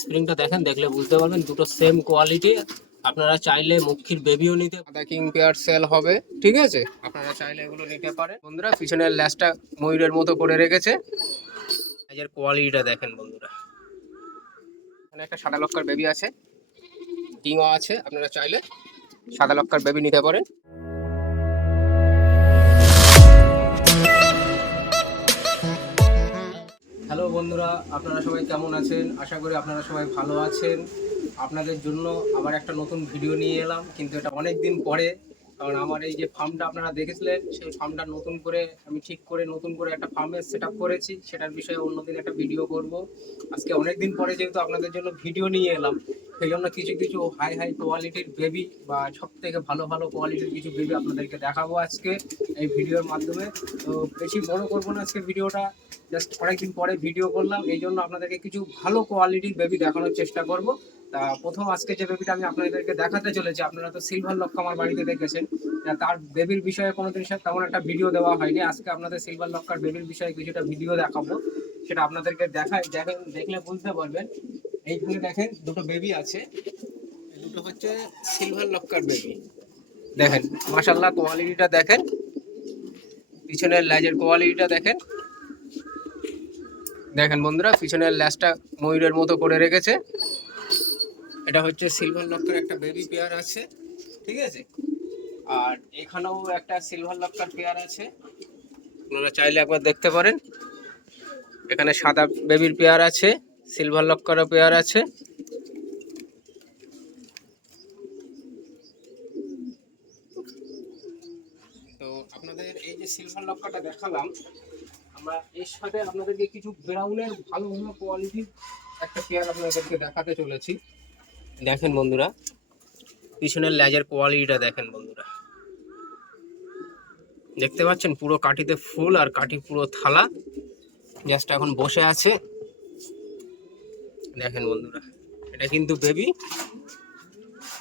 স্প্রিংটা দেখেন, দেখলে বুঝতে পারবেন দুটো সেম কোয়ালিটি আপনারা চাইলে মুখির বেবিও নিতে আদা কিং পেয়ার সেল হবে, ঠিক আছে? আপনারা চাইলে এগুলো নিতে পারেন। বন্ধুরা, পিছনের ল্যাসটা ময়ূরের মতো করে রেখেছে। এর কোয়ালিটিটা দেখেন বন্ধুরা। এখানে একটা সাদা লক্কার বেবি আছে। কিংও আছে, আপনারা চাইলে সাদা লক্কার বেবি নিতে পারেন। বন্ধুরা, আপনারা সবাই কেমন আছেন? আশা করি আপনারা সবাই ভালো আছেন। আপনাদের জন্য আবার একটা নতুন ভিডিও নিয়ে এলাম, কিন্তু এটা অনেক দিন পরে। কারণ আমার এই যে ফার্মটা আপনারা দেখেছিলেন, সেই ফার্মটা নতুন করে আমি ঠিক করে নতুন করে একটা ফার্মের সেট করেছি। সেটার বিষয়ে অন্যদিন একটা ভিডিও করব। আজকে অনেক দিন পরে যেহেতু আপনাদের জন্য ভিডিও নিয়ে এলাম সেই জন্য কিছু কিছু হাই হাই কোয়ালিটির বেবি বা সব থেকে ভালো ভালো কোয়ালিটির কিছু বেবি আপনাদেরকে দেখাবো আজকে এই ভিডিওর মাধ্যমে। তো বেশি বড় করব না আজকে ভিডিওটা। জাস্ট অনেকদিন পরে ভিডিও করলাম এই জন্য আপনাদেরকে কিছু ভালো কোয়ালিটির বেবি দেখানোর চেষ্টা করব। তা প্রথম আজকে যে বেবিটা আমি আপনাদেরকে দেখাতে চলেছি, আপনারা তো সিলভার লক্ষ আমার বাড়িতে দেখেছেন। তার বেবির বিষয়ে কোনোদিন সে তেমন একটা ভিডিও দেওয়া হয়নি। আজকে আপনাদের সিলভার লক্কার বেবির বিষয়ে কিছুটা ভিডিও দেখাবো। সেটা আপনাদেরকে দেখায় দেখেন দেখলে বুঝতে পারবেন। এইখানে দেখেন, দুটো বেবি আছে। দুটো হচ্ছে সিলভার লক্কার বেবি দেখেন মাশাল্লাহ কোয়ালিটিটা দেখেন। পিছনের ল্যাজের কোয়ালিটিটা দেখেন। দেখেন বন্ধুরা, পিছনের ল্যাজটা ময়ূরের মতো করে রেখেছে। এটা হচ্ছে সিলভার লক্কার একটা বেবি পেয়ার আছে, ঠিক আছে? আর এখানেও একটা সিলভার লক্কার পেয়ার আছে। আপনারা চাইলে একবার দেখতে পারেন। এখানে সাদা বেবির পেয়ার আছে। সিলভার লক্কারও পেয়ার আছে। তো আপনাদের এই যে সিলভার দেখালাম, আমরা এর সাথে আপনাদেরকে কিছু ভালো ভালো কোয়ালিটির একটা আপনাদেরকে দেখাতে চলেছি। দেখেন বন্ধুরা, পিছনের কোয়ালিটিটা দেখেন বন্ধুরা। দেখতে পাচ্ছেন পুরো কাঠিতে ফুল আর কাঠি পুরো থালা। জাস্ট এখন বসে আছে। দেখেন বন্ধুরা, এটা কিন্তু বেবি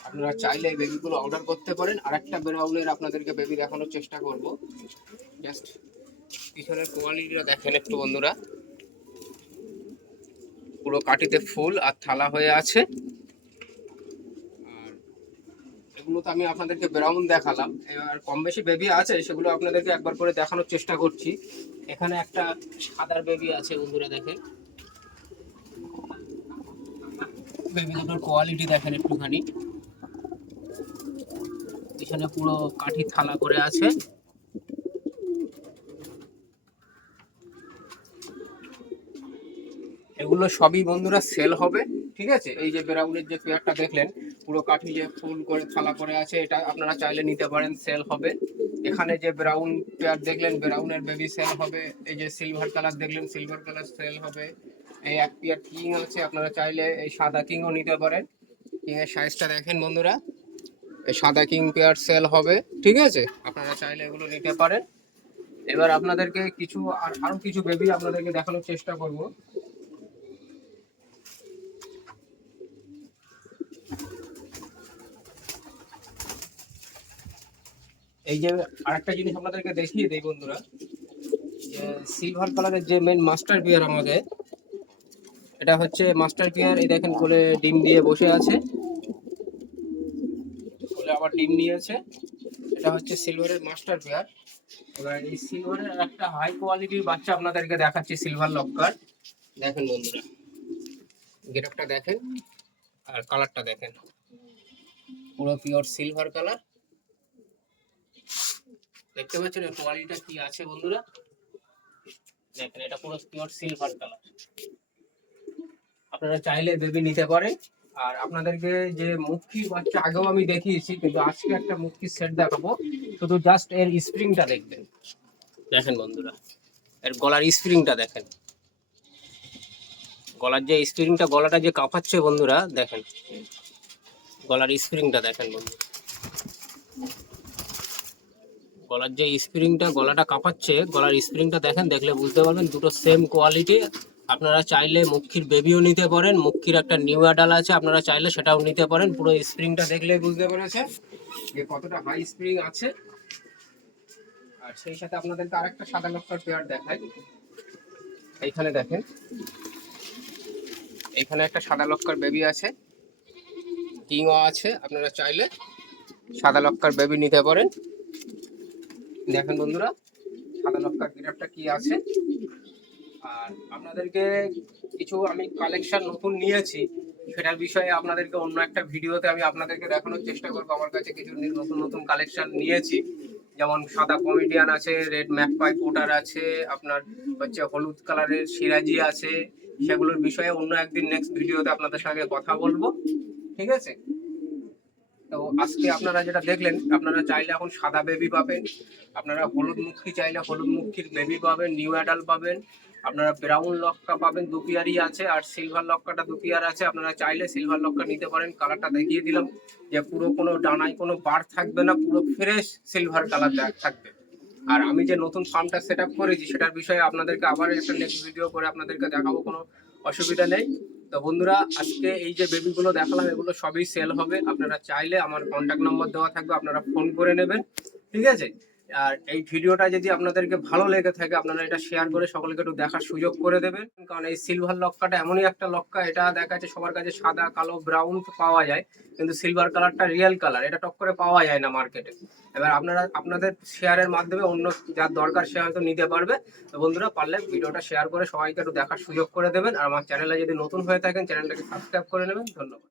আপনারা চাইলে বেবিগুলো অর্ডার করতে পারেন। আর একটা ব্রাউনের আপনাদেরকে বেবি দেখানোর চেষ্টা করব। জাস্ট পিছনের কোয়ালিটিটা দেখেন একটু বন্ধুরা। পুরো কাঠিতে ফুল আর থালা হয়ে আছে। আর এগুলো তো আমি আপনাদেরকে ব্রাউন দেখালাম। এবার কম বেশি বেবি আছে, সেগুলো আপনাদেরকে একবার করে দেখানোর চেষ্টা করছি। এখানে একটা সাদার বেবি আছে বন্ধুরা, দেখেন। বেবি দুটোর কোয়ালিটি দেখেন একটুখানি। পিছনে পুরো কাঠি থালা করে আছে। এগুলো সবই বন্ধুরা সেল হবে, ঠিক আছে? এই যে বেরাউলের যে পেয়ারটা দেখলেন, পুরো কাঠি যে ফুল করে থালা করে আছে, এটা আপনারা চাইলে নিতে পারেন সেল হবে। এখানে যে ব্রাউন পেয়ার দেখলেন, ব্রাউনের বেবি সেল হবে। এই যে সিলভার কালার দেখলেন সিলভার কালার সেল হবে। এই এক পেয়ার কিং আছে আপনারা চাইলে এই সাদা কিংও নিতে পারেন। কিং এর সাইজটা দেখেন বন্ধুরা, এই সাদা কিং পেয়ার সেল হবে, ঠিক আছে? আপনারা চাইলে এগুলো নিতে পারেন। এবার আপনাদেরকে কিছু, আর আরও কিছু বেবি আপনাদেরকে দেখানোর চেষ্টা করব। এই যে আরেকটা জিনিস আপনাদেরকে দেখিয়ে দেই বন্ধুরা সিলভার কালারের যে মেন মাস্টার পিয়ার আমাদের এটা হচ্ছে মাস্টার পিয়ার, এই দেখেন কোলে ডিম দিয়ে বসে আছে। কোলে আবার ডিম নিয়েছে। এটা হচ্ছে সিলভারের মাস্টার পেয়ার। এবার এই সিলভারের একটা হাই কোয়ালিটির বাচ্চা আপনাদেরকে দেখাচ্ছি সিলভার লক্কার দেখেন বন্ধুরা, গেটআপটা দেখেন আর কালারটা দেখেন। পুরো পিওর সিলভার কালার দেখতে পাচ্ছেন কোয়ালিটিটা কি আছে বন্ধুরা? দেখেন, এটা পুরো পিওর সিলভার কালার আপনারা চাইলে বেবি নিতে পারেন। আর আপনাদেরকে যে মুখির বাচ্চা আগেও আমি দেখিয়েছি, কিন্তু আজকে একটা মুখির সেট দেখাবো। শুধু জাস্ট এর স্প্রিংটা দেখবেন। দেখেন বন্ধুরা, এর গলার স্প্রিংটা দেখেন। গলার যে স্প্রিংটা গলাটা যে কাঁপাচ্ছে বন্ধুরা, দেখেন। গলার স্প্রিংটা দেখেন বন্ধু গলার যে স্প্রিংটা গলাটা কাঁপাচ্ছে, গলার স্প্রিংটা দেখেন, দেখলে বুঝতে পারবেন দুটো সেম কোয়ালিটি আপনারা চাইলে মুখির বেবিও নিতে পারেন মুখির একটা নিউ অ্যাডাল আছে, আপনারা চাইলে সেটাও নিতে পারেন। পুরো স্প্রিংটা দেখলেই বুঝতে পেরেছেন যে কতটা হাই স্প্রিং আছে। আর সেই সাথে আপনাদেরকে আরেকটা সাদা লক্ষার পেয়ার দেখাই। এইখানে দেখেন এখানে একটা সাদা লক্কার বেবি আছে। কিংও আছে, আপনারা চাইলে সাদা লক্কার বেবি নিতে পারেন। দেখেন বন্ধুরা, সাদা লক্কার গিরাপটা কি আছে? আর আপনাদেরকে কিছু আমি কালেকশন নতুন নিয়েছি, সেটার বিষয়ে আপনাদেরকে অন্য একটা ভিডিওতে আমি আপনাদেরকে দেখানোর চেষ্টা করব। আমার কাছে কিছু নতুন নতুন কালেকশন নিয়েছি, যেমন সাদা কমেডিয়ান আছে রেড ম্যাকপাই পোটার আছে, আপনার হচ্ছে হলুদ কালারের সিরাজি আছে, সেগুলোর বিষয়ে অন্য একদিন নেক্সট ভিডিওতে আপনাদের সঙ্গে কথা বলব। ঠিক আছে? তো আজকে আপনারা যেটা দেখলেন, আপনারা চাইলে এখন সাদা বেবি পাবেন, আপনারা হলুদ মুখী চাইলে হলুদ মুখির বেবি পাবেন নিউ অ্যাডাল পাবেন আপনারা ব্রাউন লক্কা পাবেন, দু পেয়ারই আছে, আর সিলভার লক্কাটা দু পেয়ার আছে। আপনারা চাইলে সিলভার লক্কা নিতে পারেন কালারটা দেখিয়ে দিলাম, যে পুরো কোনো ডানায় কোনো বার থাকবে না, পুরো ফ্রেশ সিলভার কালার থাকবে। আর আমি যে নতুন ফার্মটা সেট আপ করেছি, সেটার বিষয়ে আপনাদেরকে আবার একটা নেক্সট ভিডিও করে আপনাদেরকে দেখাবো, কোনো অসুবিধা নেই। তো বন্ধুরা, আজকে এই যে বেবিগুলো দেখালাম, এগুলো সবই সেল হবে। আপনারা চাইলে আমার কন্ট্যাক্ট নম্বর দেওয়া থাকবে, আপনারা ফোন করে নেবেন, ঠিক আছে? আর এই ভিডিওটা যদি আপনাদেরকে ভালো লেগে থাকে, আপনারা এটা শেয়ার করে সকলকে একটু দেখার সুযোগ করে দেবেন। কারণ এই সিলভার লক্কাটা এমনই একটা লক্কা, এটা দেখা যাচ্ছে সবার কাছে সাদা, কালো ব্রাউন পাওয়া যায়, কিন্তু সিলভার কালারটা রিয়েল কালার এটা টক করে পাওয়া যায় না মার্কেটে এবার আপনারা, আপনাদের শেয়ারের মাধ্যমে অন্য যার দরকার সে হয়তো নিতে পারবে। তো বন্ধুরা, পারলে ভিডিওটা শেয়ার করে সবাইকে একটু দেখার সুযোগ করে দেবেন। আর আমার চ্যানেলে যদি নতুন হয়ে থাকেন চ্যানেলটাকে সাবস্ক্রাইব করে নেবেন। ধন্যবাদ।